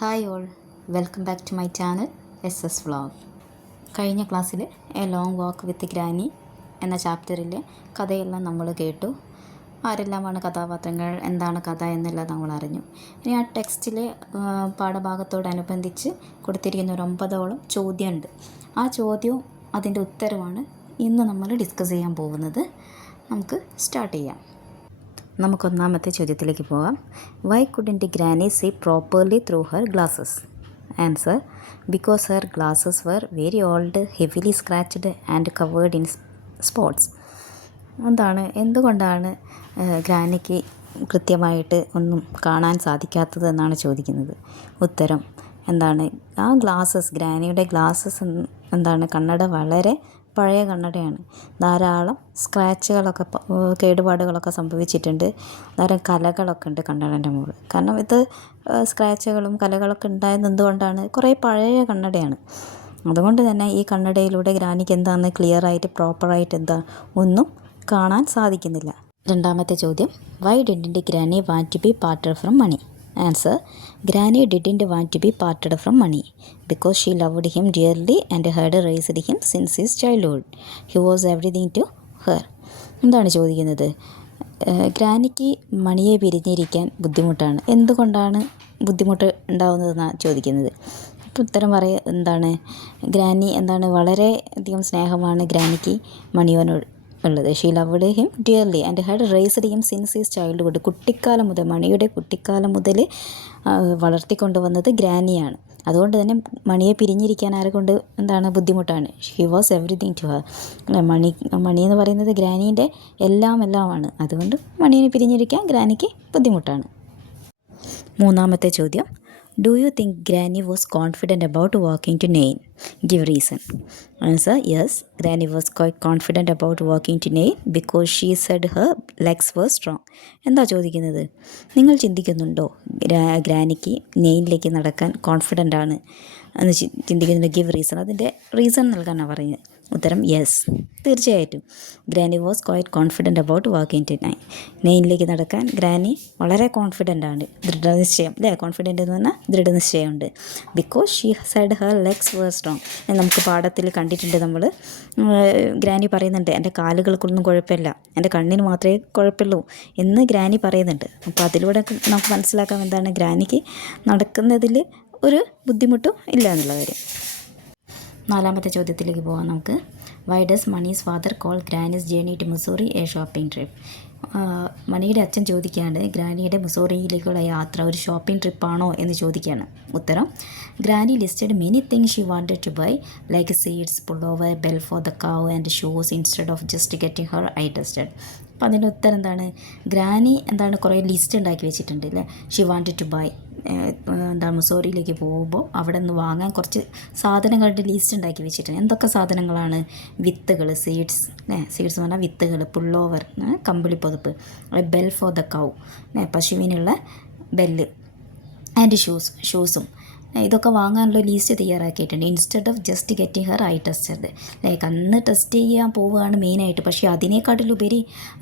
Hi all, welcome back to my channel SS vlog. കഴിഞ്ഞ ക്ലാസ്സിൽ a long walk with granny എന്ന ചാപ്റ്ററിലെ കഥയെല്ലാം നമ്മൾ കേട്ടു. ആരെല്ലാമാണ് കഥാപാത്രങ്ങൾ, എന്താണ് കഥ എന്നെല്ലാം നമ്മൾ അറിഞ്ഞു. ഇനി ആ ടെക്സ്റ്റിലെ പാഠഭാഗത്തോടനുബന്ധിച്ച് കൊടുത്തിരിക്കുന്ന ഒരു 9ഓളം ചോദ്യമുണ്ട്. ആ ചോദ്യവും അതിൻ്റെ ഉത്തരവുമാണ് ഇന്ന് നമ്മൾ ഡിസ്കസ് ചെയ്യാൻ പോകുന്നത്. നമുക്ക് സ്റ്റാർട്ട് ചെയ്യാം. നമുക്ക് ഒന്നാമത്തെ ചോദ്യത്തിലേക്ക് പോകാം. Why couldn't granny see properly through her glasses? Answer: because her glasses were very old, heavily scratched and covered in spots. എന്തുകൊണ്ടാണ് ഗ്രാനിക്ക് കൃത്യമായിട്ട് ഒന്നും കാണാൻ സാധിക്കാത്തത് എന്നാണ് ചോദിക്കുന്നത്. ഉത്തരം എന്താണ്? ആ ഗ്രാനിയുടെ ഗ്ലാസസ് കണ്ണട വളരെ പഴയ കണ്ണടയാണ്. ധാരാളം സ്ക്രാച്ചുകളൊക്കെ, കേടുപാടുകളൊക്കെ സംഭവിച്ചിട്ടുണ്ട്. ധാരാളം കലകളൊക്കെ ഉണ്ട് കണ്ണടൻ്റെ മുകളിൽ. കാരണം ഇത് സ്ക്രാച്ചുകളും കലകളൊക്കെ ഉണ്ടായത് എന്തുകൊണ്ടാണ്? കുറേ പഴയ കണ്ണടയാണ്. അതുകൊണ്ട് തന്നെ ഈ കണ്ണടയിലൂടെ ഗ്രാനിക്ക് ക്ലിയറായിട്ട് പ്രോപ്പറായിട്ട് ഒന്നും കാണാൻ സാധിക്കുന്നില്ല. രണ്ടാമത്തെ ചോദ്യം: why didn't granny want to be parted from Mani? Answer: Granny didn't want to be parted from money because she loved him dearly and had raised him since his childhood. He was everything to her. എന്താണ് ചോദിക്കുന്നത്? ഗ്രാനിക്ക് മണിയെ പിരിഞ്ഞിരിക്കാൻ ബുദ്ധിമുട്ടാണ്. എന്തുകൊണ്ടാണ് ബുദ്ധിമുട്ട് ഉണ്ടാവുന്നതെന്നാണ് ചോദിക്കുന്നത്. അപ്പോൾ ഉത്തരം ഗ്രാനി വളരെ അധികം സ്നേഹമാണ് ഗ്രാനിക്ക് മണിയോനോട് ഉള്ളത്. She loved him dearly and had raised him since his childhood. കുട്ടിക്കാലം മുതൽ, മണിയുടെ കുട്ടിക്കാലം മുതൽ വളർത്തിക്കൊണ്ടുവന്നത് ഗ്രാനിയാണ്. അതുകൊണ്ട് തന്നെ മണിയെ പിരിഞ്ഞിരിക്കാൻ ആരെക്കൊണ്ട് ബുദ്ധിമുട്ടാണ്. She was everything to her. Mani എന്ന് പറയുന്നത് ഗ്രാനീൻ്റെ എല്ലാമാണ്. അതുകൊണ്ട് മണിയെ പിരിഞ്ഞിരിക്കാൻ ഗ്രാനിക്ക് ബുദ്ധിമുട്ടാണ്. മൂന്നാമത്തെ ചോദ്യം: do you think granny was confident about walking to Nain? Give reason. Answer: yes, granny was quite confident about walking to Nain because she said her legs were strong. എന്താ ചോദിക്കുന്നത്? നിങ്ങൾ ചിന്തിക്കുന്നുണ്ടോ ഗ്രാനിക്ക് നെയിനിലേക്ക് നടക്കാൻ കോൺഫിഡൻ്റ് ആണ് എന്ന് ചിന്തിക്കുന്നുണ്ട്? Give reason. അതിൻ്റെ റീസൺ നൽകാനാണ് പറയുന്നത്. ഉത്തരം: യെസ്, തീർച്ചയായിട്ടും. Granny was quite confident about walking to നെയിനിലേക്ക് നടക്കാൻ ഗ്രാനി വളരെ കോൺഫിഡൻ്റ് ആണ്. ദൃഢനിശ്ചയം അല്ലേ? കോൺഫിഡൻറ്റ് എന്ന് പറഞ്ഞാൽ ദൃഢനിശ്ചയമുണ്ട്. Because she said her legs were strong. നമുക്ക് പാഠത്തിൽ കണ്ടിട്ടുണ്ട്. ഗ്രാനി പറയുന്നുണ്ട്, എൻ്റെ കാലുകൾക്കൊന്നും കുഴപ്പമില്ല, എൻ്റെ കണ്ണിന് മാത്രമേ കുഴപ്പമുള്ളൂ എന്ന് ഗ്രാനി പറയുന്നുണ്ട്. അപ്പോൾ അതിലൂടെ നമുക്ക് മനസ്സിലാക്കാം ഗ്രാനിക്ക് നടക്കുന്നതിൽ ഒരു ബുദ്ധിമുട്ടും ഇല്ല എന്നുള്ള കാര്യം. നാലാമത്തെ ചോദ്യത്തിലേക്ക് പോകാം നമുക്ക്. Why does Mani's father call granny's journey to Mussoorie a shopping trip? മണിയുടെ അച്ഛൻ ചോദിക്കുകയാണ്, ഗ്രാനിയുടെ മുസോറിയിലേക്കുള്ള യാത്ര ഒരു ഷോപ്പിംഗ് ട്രിപ്പാണോ എന്ന് ചോദിക്കുകയാണ്. ഉത്തരം: granny listed many things she wanted to buy, like seeds, pullover, bell for the cow and shoes instead of just getting her eye tested. അപ്പോൾ അതിൻ്റെ ഉത്തരം ഗ്രാനി കുറേ ലിസ്റ്റ് ഉണ്ടാക്കി വെച്ചിട്ടുണ്ട് അല്ലേ. ഷീ വാണ്ടഡ് ടു ബൈ, മുസോറിയിലേക്ക് പോകുമ്പോൾ അവിടെ നിന്ന് വാങ്ങാൻ കുറച്ച് സാധനങ്ങളുടെ ലിസ്റ്റ് ഉണ്ടാക്കി വെച്ചിട്ടുണ്ട്. എന്തൊക്കെ സാധനങ്ങളാണ്? വിത്തുകൾ, സീഡ്സ് അല്ലേ. സീഡ്സ് എന്ന് പറഞ്ഞാൽ വിത്തുകൾ. പുള്ളോവർ, കമ്പിളിപ്പൊതപ്പ്. ബെൽ ഫോർ ദ കൗ, പശുവിനുള്ള ബെല്ല്. ആൻഡ് ഷൂസും. ഇതൊക്കെ വാങ്ങാനുള്ള ലിസ്റ്റ് തയ്യാറാക്കിയിട്ടുണ്ട്. Instead of just getting her eye tested. കണ്ണ് ടെസ്റ്റ് ചെയ്യാൻ പോവുകയാണ് മെയിനായിട്ട്. പക്ഷേ അതിനേക്കാട്ടിലുപരി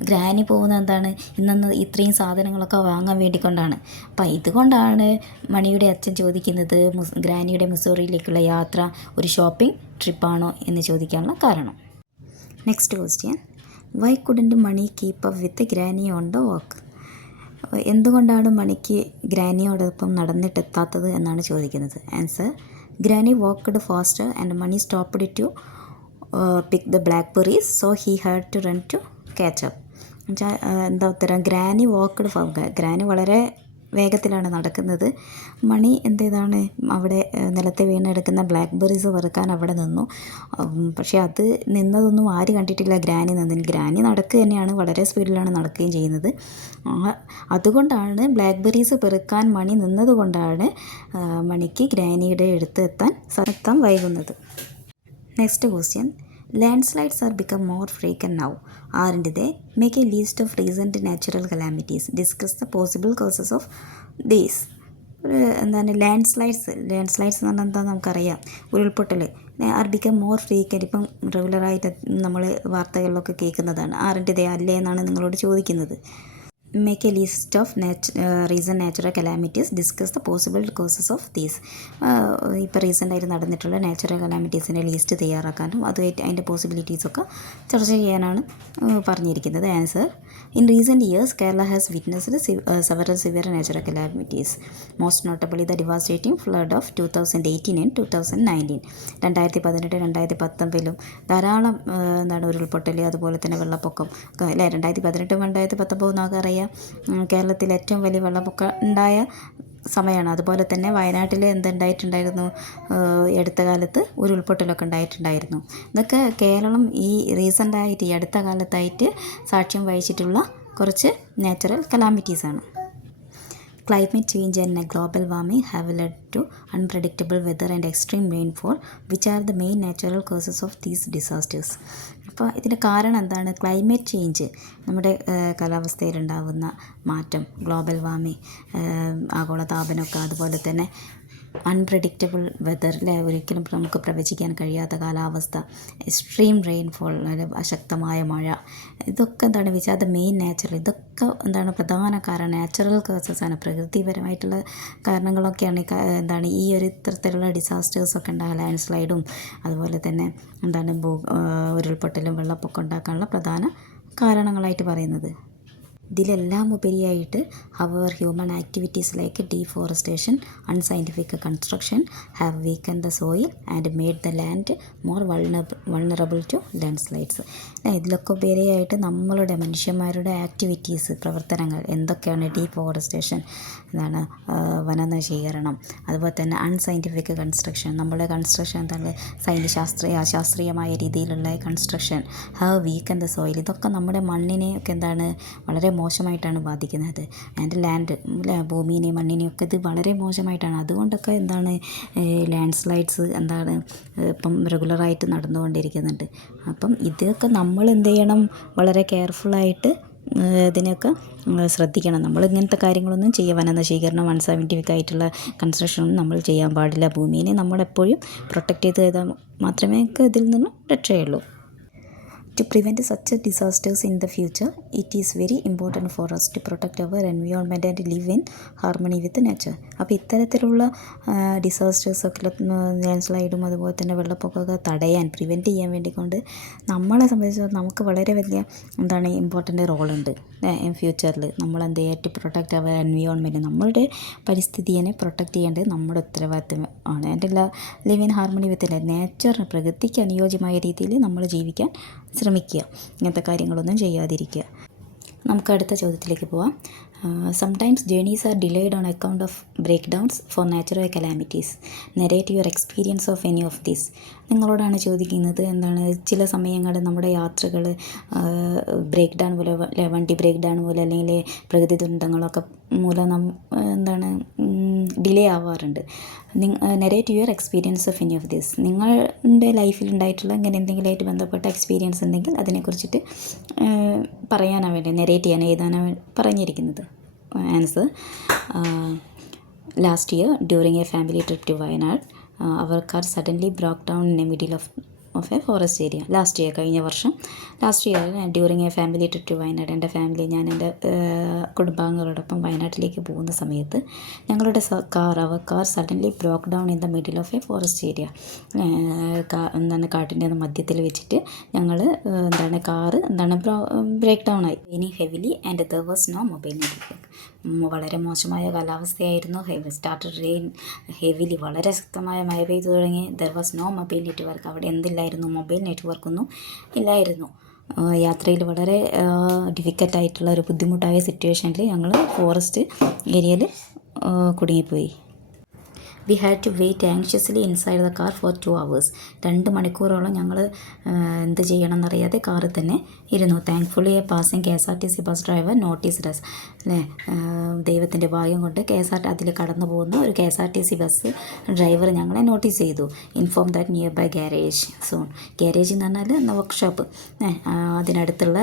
ഗ്രാനി പോകുന്ന ഇന്ന് ഇത്രയും സാധനങ്ങളൊക്കെ വാങ്ങാൻ വേണ്ടിക്കൊണ്ടാണ്. അപ്പം ഇതുകൊണ്ടാണ് മണിയുടെ അച്ഛൻ ചോദിക്കുന്നത് ഗ്രാനിയുടെ മുസോറിയിലേക്കുള്ള യാത്ര ഒരു ഷോപ്പിംഗ് ട്രിപ്പാണോ എന്ന് ചോദിക്കാനുള്ള കാരണം. Next question: why couldn't Mani keep up with granny on the walk? എന്തുകൊണ്ടാണ് മണിക്ക് ഗ്രാനിയോടൊപ്പം നടന്നിട്ടെത്താത്തത് എന്നാണ് ചോദിക്കുന്നത്. Answer: granny walked faster and Mani stopped to pick the blackberries, so he had to run to catch up. ഉത്തരം: ഗ്രാനി വളരെ വേഗത്തിലാണ് നടക്കുന്നത്. മണി അവിടെ നിലത്ത് വീണെടുക്കുന്ന ബ്ലാക്ക്ബെറീസ് വെറുക്കാൻ അവിടെ നിന്നു. പക്ഷേ അത് നിന്നതൊന്നും ആര് കണ്ടിട്ടില്ല. ഗ്രാനി നടക്കുക തന്നെയാണ്, വളരെ സ്പീഡിലാണ് നടക്കുകയും ചെയ്യുന്നത്. അതുകൊണ്ടാണ് ബ്ലാക്ക്ബെറീസ് പെറുക്കാൻ മണി നിന്നതുകൊണ്ടാണ് മണിക്ക് ഗ്രാനിയുടെ അടുത്ത് എത്താൻ വൈകുന്നത്. Next question: landslides are become more frequent now, aren't they? Make a list of recent natural calamities. Discuss the possible causes of these. ലാൻഡ്സ്ലൈഡ്സ് എന്ന് പറഞ്ഞാൽ നമുക്കറിയാം, ഉരുൾപൊട്ടൽ. R become more frequent. ഇപ്പം റെഗുലറായിട്ട് നമ്മൾ വാർത്തകളിലൊക്കെ കേൾക്കുന്നതാണ്. ആറിൻ്റെ അല്ലേ എന്നാണ് നിങ്ങളോട് ചോദിക്കുന്നത്. Make a list of recent natural calamities. Discuss the possible causes of these. ഇപ്പോൾ റീസെൻ്റായിട്ട് നടന്നിട്ടുള്ള നാച്ചുറൽ കലാമിറ്റീസിൻ്റെ ലിസ്റ്റ് തയ്യാറാക്കാനും അത് അതിൻ്റെ പോസിബിലിറ്റീസൊക്കെ ചർച്ച ചെയ്യാനാണ് പറഞ്ഞിരിക്കുന്നത്. Answer: in recent years Kerala has witnessed several severe natural calamities, most notably the devastating flood of 2018 and 2019. 2018-2019 ധാരാളം ഉരുൾപൊട്ടൽ, അതുപോലെ തന്നെ വെള്ളപ്പൊക്കം അല്ലേ. 2018-2019 നമുക്കറിയാം കേരളത്തിൽ ഏറ്റവും വലിയ വെള്ളപ്പൊക്കം ഉണ്ടായ സമയമാണ്. അതുപോലെ തന്നെ വയനാട്ടിൽ എന്തുണ്ടായിട്ടുണ്ടായിരുന്നു, അടുത്ത കാലത്ത് ഉരുൾപൊട്ടലൊക്കെ ഉണ്ടായിട്ടുണ്ടായിരുന്നു. ഇതൊക്കെ കേരളം ഈ റീസെൻ്റായിട്ട് ഈ അടുത്ത കാലത്തായിട്ട് സാക്ഷ്യം വഹിച്ചിട്ടുള്ള കുറച്ച് natural കലാമിറ്റീസാണ്. Climate change and global warming have led to unpredictable weather and extreme rainfall, which are the main natural causes of these disasters. അപ്പോൾ ഇതിൻ്റെ കാരണം എന്താണ്? ക്ലൈമറ്റ് ചേഞ്ച്, നമ്മുടെ കാലാവസ്ഥയിലുണ്ടാകുന്ന മാറ്റം, ഗ്ലോബൽ വാർമിംഗ്, ആഗോളതാപനമൊക്കെ, അതുപോലെ തന്നെ അൺപ്രഡിക്റ്റബിൾ വെതർ അല്ലേ, ഒരിക്കലും നമുക്ക് പ്രവചിക്കാൻ കഴിയാത്ത കാലാവസ്ഥ, എക്സ്ട്രീം റെയിൻഫോൾ, അശക്തമായ മഴ, ഇതൊക്കെ എന്താണ് വെച്ചാൽ അത് മെയിൻ നാച്ചുറൽ, ഇതൊക്കെ എന്താണ് പ്രധാന കാരണം നാച്ചുറൽ കോസസ് ആണ്. പ്രകൃതിപരമായിട്ടുള്ള കാരണങ്ങളൊക്കെയാണ് എന്താണ് ഈ ഒരു ഇത്തരത്തിലുള്ള ഡിസാസ്റ്റേഴ്സൊക്കെ ഉണ്ടാകുക. ലാൻഡ് സ്ലൈഡും അതുപോലെ തന്നെ എന്താണ് ഉരുൾപൊട്ടലും വെള്ളപ്പൊക്കം ഉണ്ടാക്കാനുള്ള പ്രധാന കാരണങ്ങളായിട്ട് പറയുന്നത്. ഇതിലെല്ലാം ഉപരിയായിട്ട് however human activities like deforestation, unscientific construction have weakened the soil and made the land more vulnerable to landslides. ഇതിലൊക്കെ ഉപരിയായിട്ട് നമ്മളുടെ മനുഷ്യന്മാരുടെ ആക്ടിവിറ്റീസ്, പ്രവർത്തനങ്ങൾ എന്തൊക്കെയാണ്? ഡീഫോറസ്റ്റേഷൻ എന്താണ്, വനനശീകരണം, അതുപോലെ തന്നെ അൺസയൻറ്റിഫിക് കൺസ്ട്രക്ഷൻ, നമ്മുടെ കൺസ്ട്രക്ഷൻ എന്താണ് അശാസ്ത്രീയമായ രീതിയിലുള്ള construction, have weakened the soil, ഇതൊക്കെ നമ്മുടെ മണ്ണിനെയൊക്കെ എന്താണ് വളരെ മോശമായിട്ടാണ് ബാധിക്കുന്നത്. ആൻഡ് ലാൻഡ് ഭൂമിയെയും മണ്ണിനെയും ഒക്കെ ഇത് വളരെ മോശമായിട്ടാണ്. അതുകൊണ്ടൊക്കെ എന്താണ് ലാൻഡ് സ്ലൈഡ്സ് എന്താണ് ഇപ്പം റെഗുലറായിട്ട് നടന്നുകൊണ്ടിരിക്കുന്നുണ്ട്. അപ്പം ഇതൊക്കെ നമ്മൾ എന്ത് ചെയ്യണം? വളരെ കെയർഫുള്ളായിട്ട് ഇതിനൊക്കെ ശ്രദ്ധിക്കണം. നമ്മൾ ഇങ്ങനത്തെ കാര്യങ്ങളൊന്നും വനനശീകരണം, അൺസയൻറ്റിഫിക് ആയിട്ടുള്ള കൺസ്ട്രക്ഷനൊന്നും നമ്മൾ ചെയ്യാൻ പാടില്ല. ഭൂമിയെ നമ്മളെപ്പോഴും പ്രൊട്ടക്റ്റ് ചെയ്ത് മാത്രമേ ഇതിൽ നിന്നും രക്ഷയുള്ളൂ. To prevent such disasters in the future, it is very important for us to protect our environment and live in harmony with nature. അപ്പോൾ ഇത്തരത്തിലുള്ള ഡിസാസ്റ്റേഴ്സൊക്കെ ലാൻഡ് സ്ലൈഡും അതുപോലെ തന്നെ വെള്ളപ്പൊക്കമൊക്കെ പ്രിവെൻറ്റ് ചെയ്യാൻ വേണ്ടിക്കൊണ്ട് നമ്മളെ സംബന്ധിച്ച് നമുക്ക് വളരെ വലിയ എന്താണ് ഇമ്പോർട്ടൻ്റ് റോളുണ്ട്. ഫ്യൂച്ചറിൽ നമ്മൾ എന്ത് ചെയ്യുക? ടു പ്രൊട്ടക്റ്റ് അവർ എൻവിയോൺമെൻറ്റ്, നമ്മളുടെ പരിസ്ഥിതിയെ പ്രൊട്ടക്റ്റ് ചെയ്യേണ്ടത് നമ്മുടെ ഉത്തരവാദിത്തം ആണ്. And live in harmony with nature, പ്രകൃതിക്ക് അനുയോജ്യമായ രീതിയിൽ നമ്മൾ ജീവിക്കാൻ ശ്രമിക്കുക, ഇങ്ങനത്തെ കാര്യങ്ങളൊന്നും ചെയ്യാതിരിക്കുക. നമുക്ക് അടുത്ത ചോദ്യത്തിലേക്ക് പോവാം. Sometimes journeys are delayed on account of breakdowns for natural calamities. Narrate your experience of any of these. നിങ്ങളോടാണ് ചോദിക്കുന്നത്. എന്താണ് ചില സമയങ്ങളിൽ നമ്മുടെ യാത്രകൾ ബ്രേക്ക് ഡൗൺ മൂലം, വണ്ടി ബ്രേക്ക് ഡൗൺ മൂലം അല്ലെങ്കിൽ പ്രകൃതി ദുരന്തങ്ങളൊക്കെ മൂലം എന്താണ് ഡിലേ ആവാറുണ്ട്. Narrate your experience of any of these. നിങ്ങളുടെ ലൈഫിൽ ഉണ്ടായിട്ടുള്ള ഇങ്ങനെ എന്തെങ്കിലുമായിട്ട് ബന്ധപ്പെട്ട എക്സ്പീരിയൻസ് ഉണ്ടെങ്കിൽ അതിനെക്കുറിച്ചിട്ട് പറയാനാണ് വേണ്ടി, നെറേറ്റ് ചെയ്യാൻ, എഴുതാനാണ് പറഞ്ഞിരിക്കുന്നത്. Answer: last year during a family trip to Wayanad our car suddenly broke down in a middle of a forest area. Last year, കഴിഞ്ഞ വർഷം last year during a family trip to Wayanad, എൻ്റെ family, ഞാൻ എൻ്റെ കുടുംബാംഗങ്ങളോടൊപ്പം വയനാട്ടിലേക്ക് പോകുന്ന സമയത്ത് ഞങ്ങളുടെ our car suddenly broke down in the middle of a forest area. കാട്ടിൻ്റെ മധ്യത്തിൽ വെച്ചിട്ട് ഞങ്ങൾ കാറ് ബ്രേക്ക് ഡൗൺ ആയി. ഇനി heavily and there was no mobile network. വളരെ മോശമായ കാലാവസ്ഥയായിരുന്നു. സ്റ്റാർട്ടഡ് റെയിൻ ഹെവിലി, വളരെ ശക്തമായ മഴ പെയ്തു തുടങ്ങി. There was no mobile network. അവിടെ എന്തില്ലായിരുന്നു? മൊബൈൽ നെറ്റ്വർക്കൊന്നും ഇല്ലായിരുന്നു. യാത്രയിൽ വളരെ ഡിഫിക്കൽട്ടായിട്ടുള്ള ഒരു ബുദ്ധിമുട്ടായ സിറ്റുവേഷനിൽ ഞങ്ങൾ ഫോറസ്റ്റ് ഏരിയയിൽ കുടുങ്ങിപ്പോയി. We had to wait anxiously inside the car for 2 hours. 2 മണിക്കൂറോളം ഞങ്ങൾ എന്ത് ചെയ്യണമെന്നറിയാതെ കാറിൽ തന്നെ ഇരുന്നു. Thankfully a passing KSRTC bus driver noticed us. അല്ലേ, ദൈവത്തിൻ്റെ ഭാഗ്യം കൊണ്ട് അതിൽ കടന്നു പോകുന്ന ഒരു KSRTC ബസ് ഡ്രൈവർ ഞങ്ങളെ നോട്ടീസ് ചെയ്തു. Inform that nearby garage zone. Garage എന്ന് പറഞ്ഞാൽ വർക്ക്ഷോപ്പ്, അതിനടുത്തുള്ള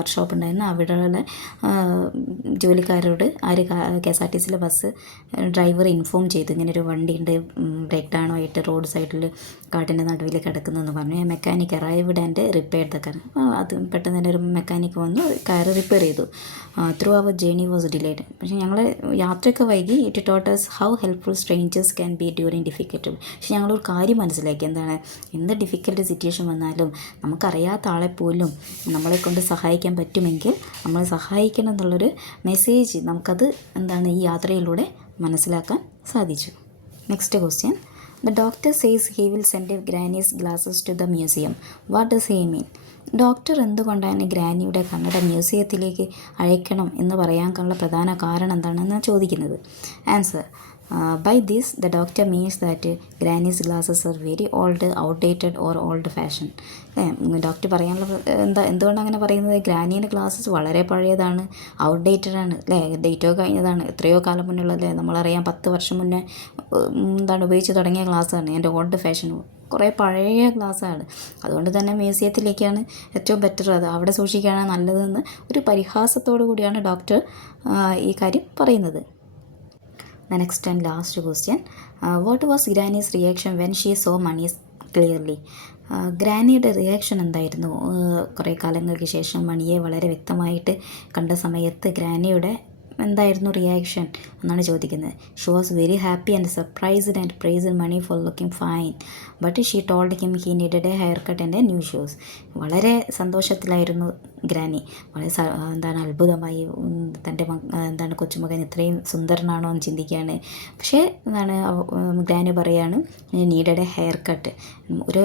വർക്ക്ഷോപ്പ് ഉണ്ടായിരുന്നു. അവിടെയുള്ള ജോലിക്കാരോട് KSRTCയിലെ ബസ് ഡ്രൈവർ ഇൻഫോം ചെയ്തു, ഇങ്ങനൊരു വണ്ടിയുണ്ട്, ബ്രേക്ക് ഡൗൺ ആയിട്ട് റോഡ് സൈഡിൽ കാട്ടിൻ്റെ നടുവിൽ കിടക്കുന്നതെന്ന് പറഞ്ഞു. ആ mechanic arrived and repaired the car. അത് പെട്ടെന്ന് തന്നെ ഒരു മെക്കാനിക് വന്നു കാർ റിപ്പയർ ചെയ്തു. Through our journey was delayed. പക്ഷേ ഞങ്ങൾ യാത്രയൊക്കെ വൈകി. It taught us how helpful strangers can be during difficult. പക്ഷേ ഞങ്ങളൊരു കാര്യം മനസ്സിലാക്കി, എന്താണ്, എന്ത് ഡിഫിക്കൽട്ട് സിറ്റുവേഷൻ വന്നാലും നമുക്കറിയാത്ത ആളെ പോലും നമ്മളെ കൊണ്ട് സഹായിക്കാൻ പറ്റുമെങ്കിൽ നമ്മൾ സഹായിക്കണം എന്നുള്ളൊരു മെസ്സേജ് നമുക്കത് എന്താണ് ഈ യാത്രയിലൂടെ മനസ്സിലാക്കാൻ സാധിച്ചു. Next question. The doctor says he will send Granny's glasses to the museum. What does he mean? Doctor എന്തുകൊണ്ടാണ് ഗ്രാനിയുടെ കണ്ണട മ്യൂസിയത്തിലേക്ക് അയക്കണം എന്ന് പറയാനുള്ള പ്രധാന കാരണം എന്താണെന്ന് ചോദിക്കുന്നത്. Answer. By this the doctor means that granny's glasses are very old, outdated or old fashion. Doctor പറയാനുള്ള എന്തുകൊണ്ടാണ് അങ്ങനെ പറയുന്നത്? ഗ്രാനീൻ്റെ ഗ്ലാസസ് വളരെ പഴയതാണ്, ഔട്ട്ഡേറ്റഡ് ആണ് അല്ലേ, ഡേറ്റോ കഴിഞ്ഞതാണ്, എത്രയോ കാലം മുന്നുള്ളതല്ലേ, നമ്മളറിയാം 10 വർഷം മുന്നേ ഉപയോഗിച്ച് തുടങ്ങിയ ഗ്ലാസ്സാണ്. എൻ്റെ ഓൾഡ് ഫാഷൻ കുറേ പഴയ ഗ്ലാസ്സാണ്. അതുകൊണ്ട് തന്നെ മ്യൂസിയത്തിലേക്കാണ് ഏറ്റവും ബെറ്റർ, അത് അവിടെ സൂക്ഷിക്കുകയാണ് നല്ലതെന്ന് ഒരു പരിഹാസത്തോടു കൂടിയാണ് ഡോക്ടർ ഈ കാര്യം പറയുന്നത്. The next and last question. What was Granny's reaction when she saw money clearly? ഗ്രാനിയുടെ റിയാക്ഷൻ എന്തായിരുന്നു? കുറേ കാലങ്ങൾക്ക് ശേഷം മണിയെ വളരെ വ്യക്തമായിട്ട് കണ്ട സമയത്ത് ഗ്രാനിയുടെ എന്തായിരുന്നു റിയാക്ഷൻ എന്നാണ് ചോദിക്കുന്നത്. She was very happy and surprised and praised Mani for looking fine, but she told him he needed a haircut and a new shoes. വളരെ സന്തോഷത്തിലായിരുന്നു ഗ്രാനി. വളരെ അത്ഭുതമായി തൻ്റെ കൊച്ചുമകൻ ഇത്രയും സുന്ദരനാണോ എന്ന് ചിന്തിക്കുകയാണ്. പക്ഷേ ഗ്രാനി പറയാണ് നീഡഡ് എ ഹെയർ കട്ട്, ഒരു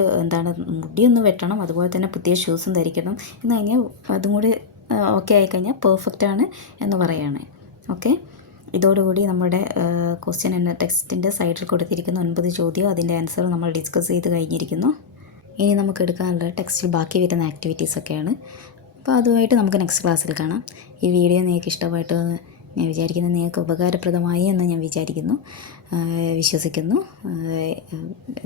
മുടിയൊന്ന് വെട്ടണം, അതുപോലെ തന്നെ പുതിയ ഷൂസും ധരിക്കണം എന്ന് കഴിഞ്ഞാൽ അതും കൂടി ഓക്കെ ആയിക്കഴിഞ്ഞാൽ പെർഫെക്റ്റാണ് എന്ന് പറയുകയാണ്. ഓക്കെ, ഇതോടുകൂടി നമ്മുടെ ക്വസ്റ്റ്യൻ എന്ന ടെക്സ്റ്റിൻ്റെ സൈഡിൽ കൊടുത്തിരിക്കുന്ന 9 ചോദ്യവും അതിൻ്റെ ആൻസറും നമ്മൾ ഡിസ്കസ് ചെയ്ത് കഴിഞ്ഞിരിക്കുന്നു. ഇനി നമുക്ക് എടുക്കാനുള്ള ടെക്സ്റ്റിൽ ബാക്കി വരുന്ന ആക്ടിവിറ്റീസൊക്കെയാണ്. അപ്പോൾ അതുമായിട്ട് നമുക്ക് നെക്സ്റ്റ് ക്ലാസ്സിൽ കാണാം. ഈ വീഡിയോ നിങ്ങൾക്ക് ഇഷ്ടമായിട്ട് ഞാൻ വിചാരിക്കുന്നു, നിങ്ങൾക്ക് ഉപകാരപ്രദമായി എന്ന് ഞാൻ വിശ്വസിക്കുന്നു.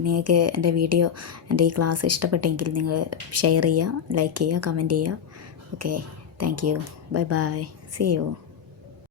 നിങ്ങൾക്ക് എൻ്റെ വീഡിയോ, എൻ്റെ ഈ ക്ലാസ് ഇഷ്ടപ്പെട്ടെങ്കിൽ നിങ്ങൾ ഷെയർ ചെയ്യുക, ലൈക്ക് ചെയ്യുക, കമൻറ്റ് ചെയ്യുക. Okay, thank you, bye bye, see U.